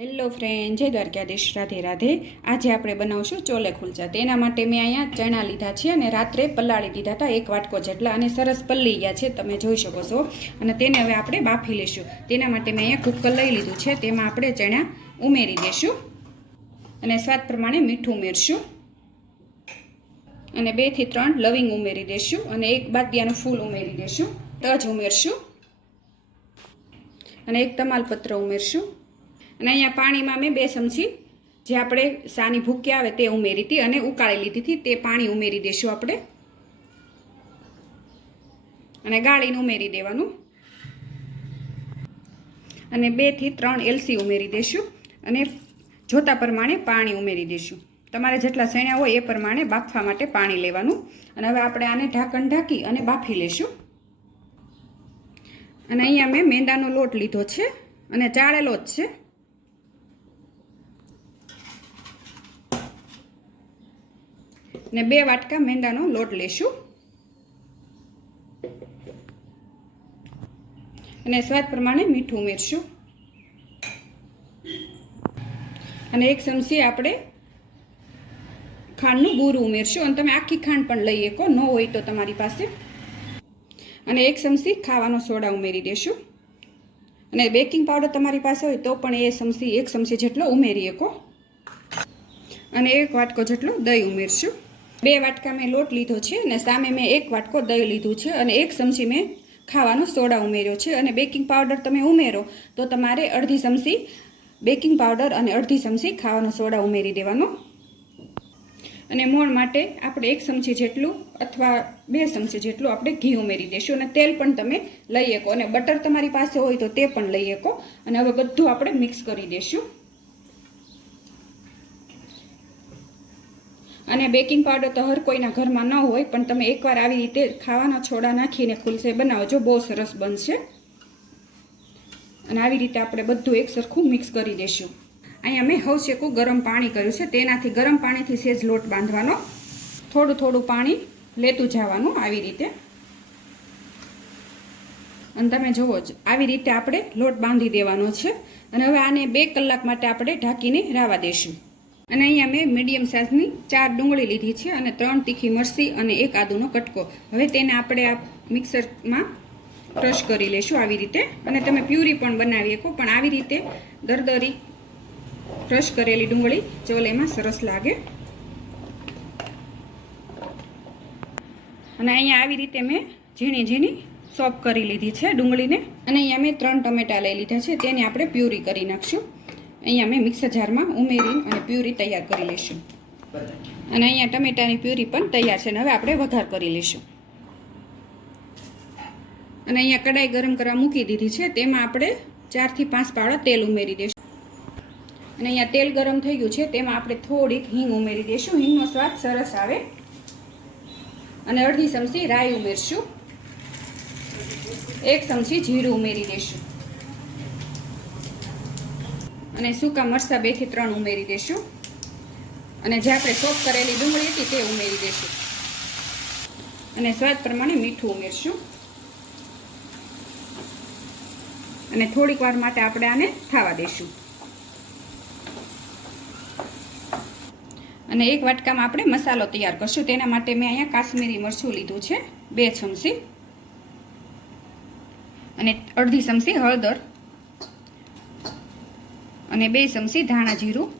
Hello friend, જય દ્વારકાધીશ, રાધે રાધે। આજે આપણે બનાવશું ચોલે કુલચા। તેના માટે મેં અહીંયા ચણા લીધા છે અને રાત્રે પલાળી દીધા હતા 1 વાટકો જેટલા, અને સરસ પલળી ગયા છે, તમે જોઈ શકો છો। અને તેને હવે આપણે બાફી લઈશું। તેના માટે મેં અહીંયા કુકર લઈ લીધું છે, તેમાં આપણે ચણા ઉમેરી દઈશું અને સ્વાદ પ્રમાણે મીઠું ઉમેરશું અને 2 થી 3 લવિંગ ઉમેરી દઈશું અને 1 બાદિયાનું ફૂલ ઉમેરી દઈશું, તજ ઉમેરશું અને 1 તમાલપત્ર ઉમેરશું। અને અહીંયા પાણીમાં મેં 2 ચમચી જે આપણે સાની ભૂકી આવે તે ઉમેરી હતી અને ઉકાળી લીધી હતી, તે પાણી ઉમેરી દઈશું આપણે અને ગાળીને ઉમેરી દેવાનું અને 2 થી 3 એલચી ઉમેરી દઈશું અને જોતા પ્રમાણે પાણી ઉમેરી દઈશું। તમારે જેટલા સૈણા હોય એ પ્રમાણે બાફવા માટે પાણી લેવાનું। અને હવે આપણે આને ઢાંકણ ઢાંકી અને બાફી લઈશું। અને અહીંયા મેં મેંદાનો લોટ લીધો છે અને ચાળેલો જ છે ને 2 વાટકા મેંદાનો લોટ લેશું અને સ્વાદ પ્રમાણે મીઠું ઉમેરશું અને 1 ચમચી આપણે ખાંડનું બૂરું ઉમેરશું અને તમે આખી ખાંડ પણ લઈ શકો, ન હોય તો તમારી પાસે, અને 1 ચમચી ખાવાનો સોડા ઉમેરી દેશું અને બેકિંગ પાવડર તમારી પાસે હોય તો પણ 1 ચમચી જેટલો ઉમેરી શકો અને 1 વાટકો જેટલો દહીં ઉમેરશું। 2 વાટકા મેં લોટ લીધો છે અને સામે મેં 1 વાટકો દહીં લીધું છે અને 1 ચમચી મેં ખાવાનો સોડા ઉમેર્યો છે અને બેકિંગ પાવડર તમે ઉમેરો તો તમારે અડધી ચમચી બેકિંગ પાવડર અને અડધી ચમચી ખાવાનો સોડા ઉમેરી દેવાનો। અને મોણ માટે આપણે 1 ચમચી જેટલું અથવા 2 ચમચી જેટલું આપણે ઘી ઉમેરી દઈશું અને તેલ પણ તમે લઈ શકો અને બટર તમારી પાસે હોય તો તે પણ લઈ શકો। અને હવે બધું આપણે મિક્સ કરી દઈશું અને બેકિંગ પાવડર તો હર કોઈના ઘરમાં ન હોય, પણ તમે એકવાર આવી રીતે ખાવાના છોડા નાખીને કુલચા બનાવજો, બહુ સરસ બનશે। અને આવી રીતે આપણે બધું એક સરખું મિક્સ કરી દઈશું। અહીંયા મેં હવસેકું ગરમ પાણી કર્યું છે, તેનાથી ગરમ પાણીથી સેજ લોટ બાંધવાનો, થોડું થોડું પાણી લેતું જવાનું આવી રીતે। અને તમે જુઓ જ આવી રીતે આપણે લોટ બાંધી દેવાનો છે અને હવે આને 2 કલાક માટે આપણે ઢાંકીને રાવા દઈશું। અને અહીંયા મેં મીડિયમ સાઇઝની 4 ડુંગળી લીધી છે અને 3 તીખી મરચી અને 1 આદુનો કટકો। હવે તેને આપણે આ મિક્સરમાં ક્રશ કરી લઈશું આવી રીતે, અને તમે પ્યુરી પણ બનાવી શકો, પણ આવી રીતે દરદરી ક્રશ કરેલી ડુંગળી ચોલેમાં સરસ લાગે। અને અહીંયા આવી રીતે મેં ઝીણી ઝીણી ચોપ કરી લીધી છે ડુંગળીને। અને અહીંયા મેં 3 ટમેટા લઈ લીધા છે, તેને આપણે પ્યુરી કરી નાખશું। અહીંયા મેં મિક્સર જારમાં ઉમેરીને અને પ્યુરી તૈયાર કરી લઈશું અને અહીંયા ટમેટાની પ્યુરી પણ તૈયાર છે અને હવે આપણે વઘાર કરી લઈશું। અને અહીંયા કડાઈ ગરમ કરવા મૂકી દીધી છે, તેમાં આપણે 4 થી 5 પાવડા તેલ ઉમેરી દઈશું અને અહીંયા તેલ ગરમ થઈ ગયું છે, તેમાં આપણે થોડીક હિંગ ઉમેરી દઈશું, હિંગનો સ્વાદ સરસ આવે। અને અડધી ચમચી રાઈ ઉમેરશું, 1 ચમચી જીરું ઉમેરી દઈશું અને સૂકા મરચાં 2 થી 3 ઉમેરી દઈશું અને જે આપણે ચોપ કરેલી ડુંગળી હતી તે ઉમેરી દઈશું અને સ્વાદ પ્રમાણે મીઠું ઉમેરશું અને થોડીક વાર માટે આપણે આને થાવા દઈશું। અને 1 વાટકામાં આપણે મસાલો તૈયાર કરશું, તેના માટે મેં અહીંયા કાશ્મીરી મરચું લીધું છે 2 ચમચી અને અડધી ચમચી હળદર અને 2 ચમચી ધાણા જીરું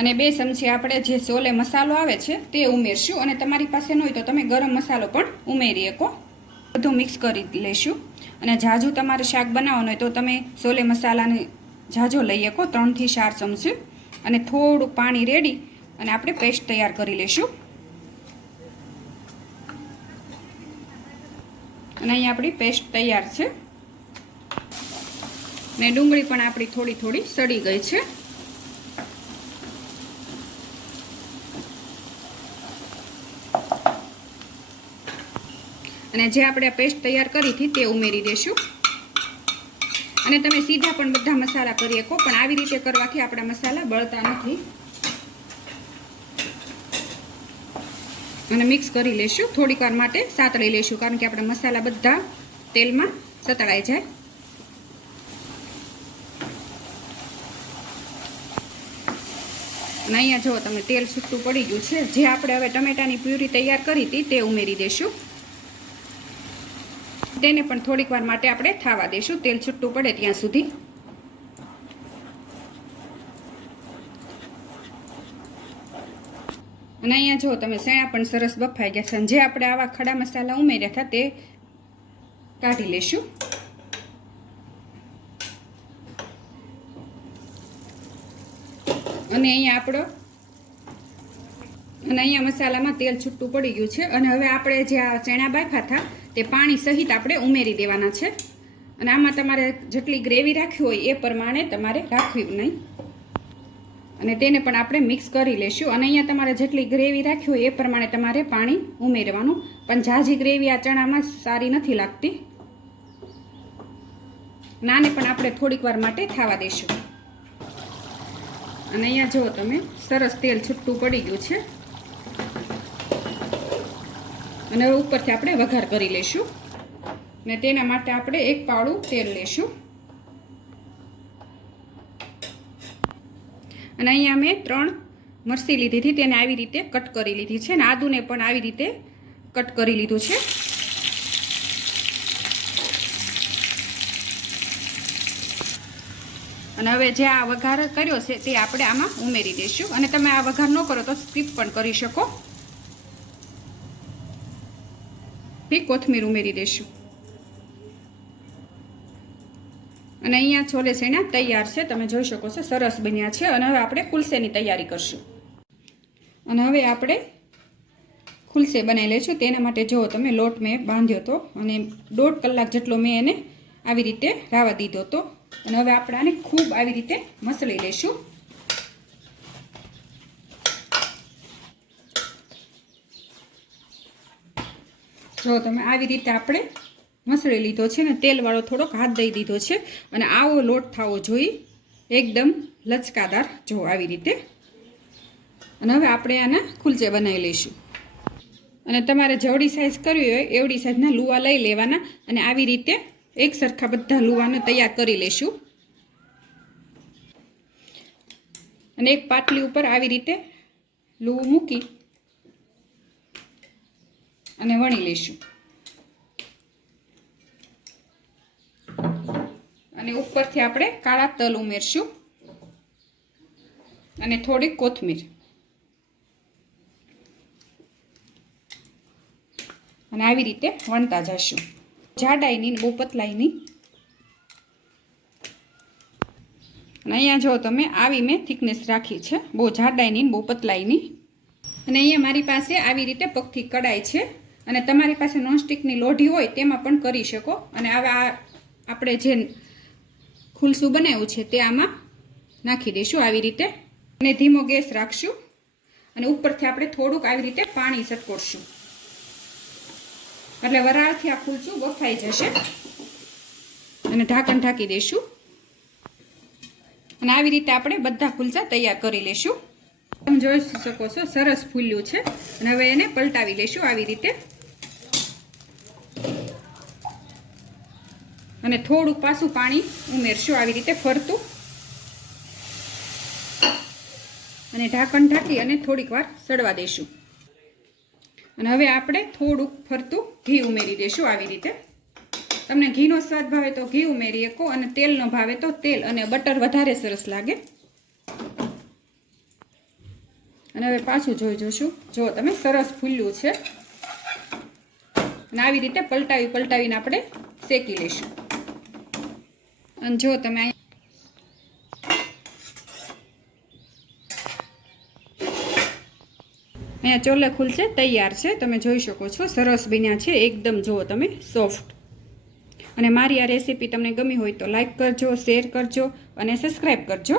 અને 2 ચમચી આપણે જે ચોલે મસાલો આવે છે તે ઉમેરશું અને તમારી પાસે ન હોય તો તમે ગરમ મસાલો પણ ઉમેરી શકો। બધું મિક્સ કરી લઈશું અને જાજુ તમારે શાક બનાવવાનું હોય તો તમે ચોલે મસાલાને જાજો લઈ શકો, 3 થી 4 ચમચી, અને થોડું પાણી રેડી અને આપણે પેસ્ટ તૈયાર કરી લઈશું। અને અહીંયા આપણી પેસ્ટ તૈયાર છે ને ડુંગળી પણ આપણી થોડી થોડી સડી ગઈ છે। અને જે આપણે આ પેસ્ટ તૈયાર કરી હતી તે ઉમેરી દઈશું અને તમે સીધા પણ બધા મસાલા કરી શકો, પણ આવી રીતે કરવાથી આપણા મસાલા બળતા નથી। અને મિક્સ કરી લઈશું, થોડીક વાર માટે સાતળી લઈશું, કારણ કે આપણા મસાલા બધા તેલમાં સતળાઈ જાય। અને અહીંયા જો તમે તેલ છૂટું પડી ગયું છે. જે આપણે હવે ટમેટાની પ્યુરી તૈયાર કરી હતી તે ઉમેરી દઈશું. તેને પણ થોડીક વાર માટે આપણે થાવા દઈશું તેલ છૂટું પડે ત્યાં સુધી. અને અહીંયા જો તમે શેણા પણ સરસ બફાઈ ગયા છે. જે આપણે આવા ખડા મસાલા ઉમેર્યા હતા તે કાઢી લેશું. અને અહીંયા મસાલામાં તેલ છૂટું પડી ગયું છે. અને હવે આપણે જે આ ચણા બાફ્યા હતા તે પાણી સહિત આપણે ઉમેરી દેવાના છે. અને આમાં તમારે જેટલી ગ્રેવી રાખવી હોય એ પ્રમાણે તમારે રાખવી નહીં. અને તેને પણ આપણે મિક્સ કરી લેશું. અને અહીંયા તમારે જેટલી ગ્રેવી રાખવી હોય એ પ્રમાણે તમારે પાણી ઉમેરવાનું. પણ ઝાઝી ગ્રેવી આ ચણામાં સારી નથી લાગતી. નાને પણ આપણે થોડીક વાર માટે થાવા દઈશું. અને અહીંયા જુઓ તમે સરસ તેલ છૂટું પડી ગયું છે. અને હવે ઉપરથી આપણે વઘાર કરી લઈશું. અને તેના માટે આપણે 1 પાવડું તેલ લઈશું. અને અહીંયા મેં 3 મરચી લીધી હતી, તેને આવી રીતે કટ કરી લીધી છે. અને આદુને પણ આવી રીતે કટ કરી લીધું છે. અને હવે જે આ વઘાર કર્યો છે તે આપણે આમાં ઉમેરી દઈશું. અને તમે આ વઘાર ન કરો તો સ્કીપ પણ કરી શકો. કોથમીર ઉમેરી દઈશું. અને અહીંયા છોલે ચણા તૈયાર છે. તમે જોઈ શકો છો સરસ બન્યા છે. અને હવે આપણે કુલસેની તૈયારી કરશું. અને હવે આપણે ખુલસે બનાવી લઈશું. તેના માટે જો તમે લોટ મેં બાંધ્યો હતો અને 1.5 કલાક જેટલો મેં એને આવી રીતે રાવા દીધો હતો. અને હવે આપણે આને ખૂબ આવી રીતે મસળી લઈશું. જો તમે આવી રીતે આપણે મસળી લીધો છે. ને તેલવાળો થોડોક હાથ દઈ દીધો છે. અને આવો લોટ થવો જોઈએ, એકદમ લચકાદાર. જો આવી રીતે. અને હવે આપણે આના ખુલચે બનાવી લઈશું. અને તમારે જેવડી સાઈઝ કરવી હોય એવડી સાઈઝના લુવા લઈ લેવાના. અને આવી રીતે એક સરખા બધા લુવાને તૈયાર કરી લઈશું. અને એક પાટલી ઉપર આવી રીતે લુવું મૂકી અને વણી લઈશું. અને ઉપરથી આપણે કાળા તલ ઉમેરશું અને થોડીક કોથમીર. અને આવી રીતે વણતા જશું, જાડાઈની બહુ પતલાઈની. અને અહીંયા જો તમે આવી મેં થિકનેસ રાખી છે, બહુ જાડાઈની બહુ પતલાઈની. અને અહીંયા મારી પાસે આવી રીતે પગથી કડાઈ છે. અને તમારી પાસે નોનસ્ટિકની લોઢી હોય તેમાં પણ કરી શકો. અને હવે આપણે જે ખુલસું બનાવ્યું છે તે આમાં નાખી દઈશું આવી રીતે. અને ધીમો ગેસ રાખશું. અને ઉપરથી આપણે થોડુંક આવી રીતે પાણી સટકોરશું, એટલે વરાળથી આ ખુલસું બફાઈ જશે. અને ઢાંકણ ઢાંકી દઈશું. અને આવી રીતે આપણે બધા ખુલસા તૈયાર કરી લઈશું. તમે જોઈ શકો છો સરસ ફૂલ્યું છે. અને હવે એને પલટાવી લઈશું આવી રીતે. અને થોડુંક પાછું પાણી ઉમેરશું આવી રીતે ફરતું. અને ઢાંકણ ઢાંકી અને થોડીક વાર સડવા દઈશું. અને હવે આપણે થોડુંક ફરતું ઘી ઉમેરી દઈશું આવી રીતે. તમને ઘીનો સ્વાદ ભાવે તો ઘી ઉમેરી શકો, અને તેલનો ભાવે તો તેલ. અને બટર વધારે સરસ લાગે. અને હવે પાછું જોઈ જોશું. જો તમે સરસ ફૂલ્યું છે. અને આવી રીતે પલટાવીને આપણે શેકી લઈશું. અને જો તમે અહીંયા ચોલે ખુલશે તૈયાર છે. તમે જોઈ શકો છો સરસ બન્યા છે એકદમ. જુઓ તમે સોફ્ટ. અને મારી આ રેસીપી તમને ગમી હોય તો લાઈક કરજો, શેર કરજો અને સબસ્ક્રાઈબ કરજો.